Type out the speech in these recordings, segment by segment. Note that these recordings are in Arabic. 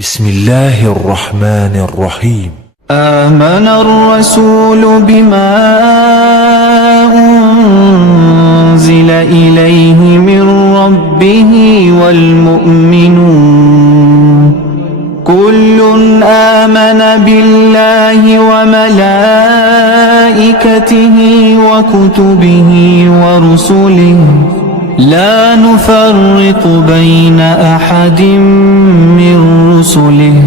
بسم الله الرحمن الرحيم. آمن الرسول بما أنزل إليه من ربه والمؤمنون كل آمن بالله وملائكته وكتبه ورسله لا نفرق بين أحد من رسله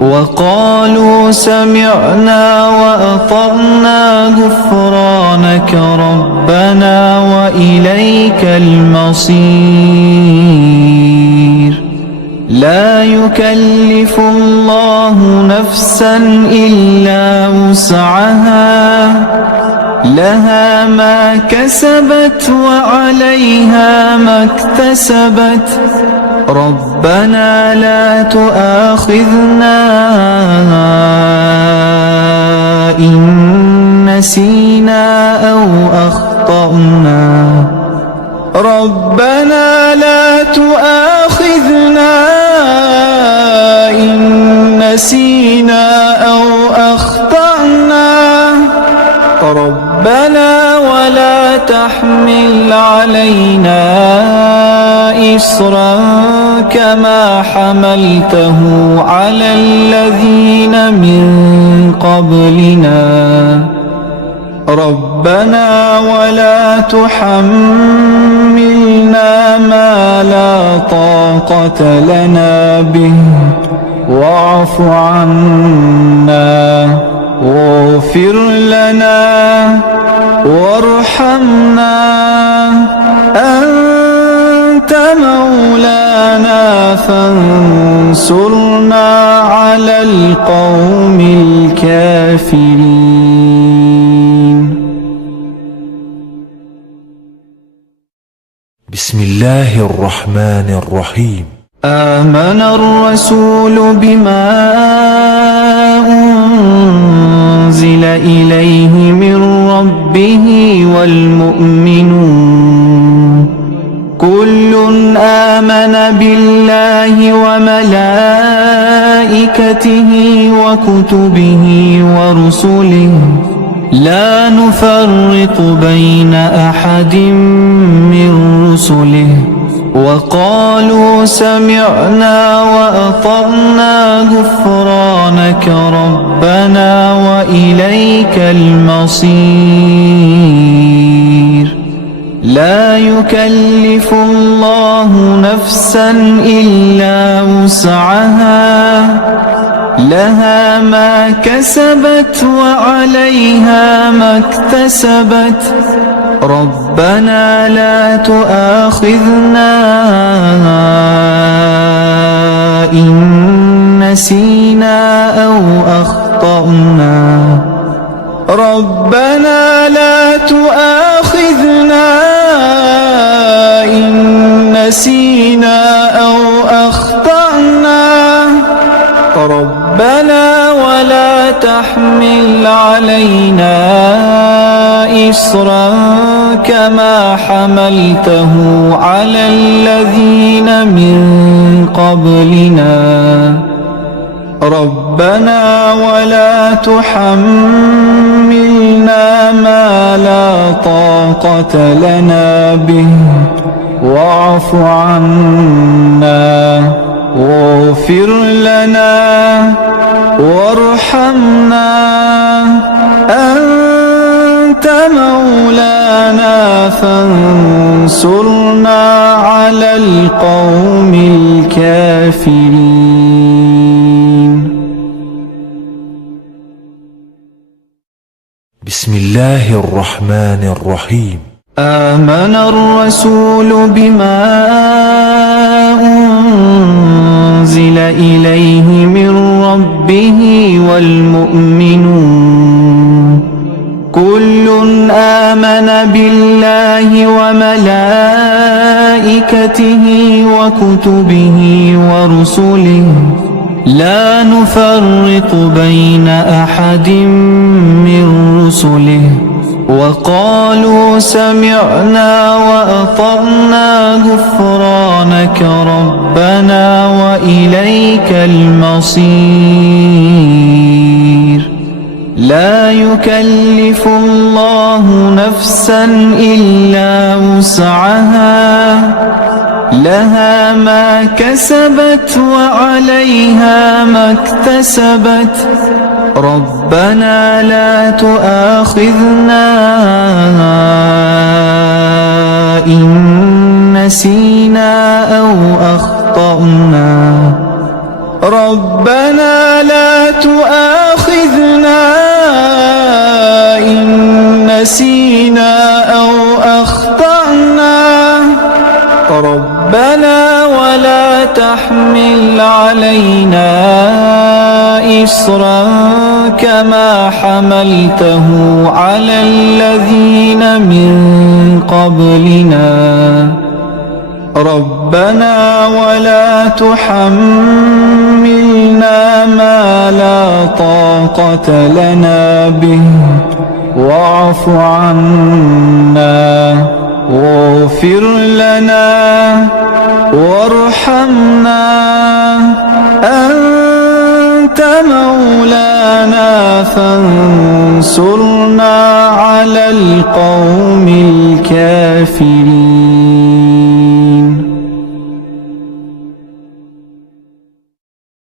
وقالوا سمعنا وأطعنا غفرانك ربنا وإليك المصير. لا يكلف الله نفسا إلا وسعها لها ما كسبت وعليها ما اكتسبت ربنا لا تؤاخذنا إن نسينا أو أخطأنا ربنا لا تؤاخذنا إن نسينا أو أخطأنا ربنا ولا تحمل علينا إصرا كما حملته على الذين من قبلنا ربنا ولا تحملنا ما لا طاقة لنا به واعف عنا واغفر لنا وارحمنا أنت مولانا فانصرنا على القوم الكافرين. بسم الله الرحمن الرحيم. آمن الرسول بما أنزل إليه من ربه والمؤمنون كل آمن بالله وملائكته وكتبه ورسله لا نفرق بين أحد من رسله وقالوا سمعنا وأطعنا غفرانك ربنا وإليك المصير. لا يكلف الله نفسا إلا وسعها لها ما كسبت وعليها ما اكتسبت ربنا لا تؤاخذنا إن نسينا أو أخطأنا ربنا لا تؤاخذنا إن نسينا أو أخطأنا ربنا ولا تحمل علينا إصرا كما حملته على الذين من قبلنا ربنا ولا تحملنا ما لا طاقة لنا به واعف عنا واغفر لنا وارحمنا أنت مولانا فانصرنا على القوم الكافرين. بسم الله الرحمن الرحيم. آمن الرسول بما أنزل إليه من ربه والمؤمنون كل آمن بالله وملائكته وكتبه ورسله لا نفرق بين أحد من رسله وقالوا سمعنا وأطعنا غفرانك ربنا وإليك المصير. لا يكلف الله نفسا إلا وسعها، لها ما كسبت وعليها ما اكتسبت. ربنا لا تؤاخذنا إن نسينا أو أخطأنا. ربنا لا تؤاخذنا إن نسينا أو أخطأنا. ربنا ولا تحمل علينا إصرا كما حملته على الذين من قبلنا. ربنا ولا تحملنا ما لا طاقة لنا به واعف عنا واغفر لنا وارحمنا أنت مولانا فانصرنا على القوم الكافرين.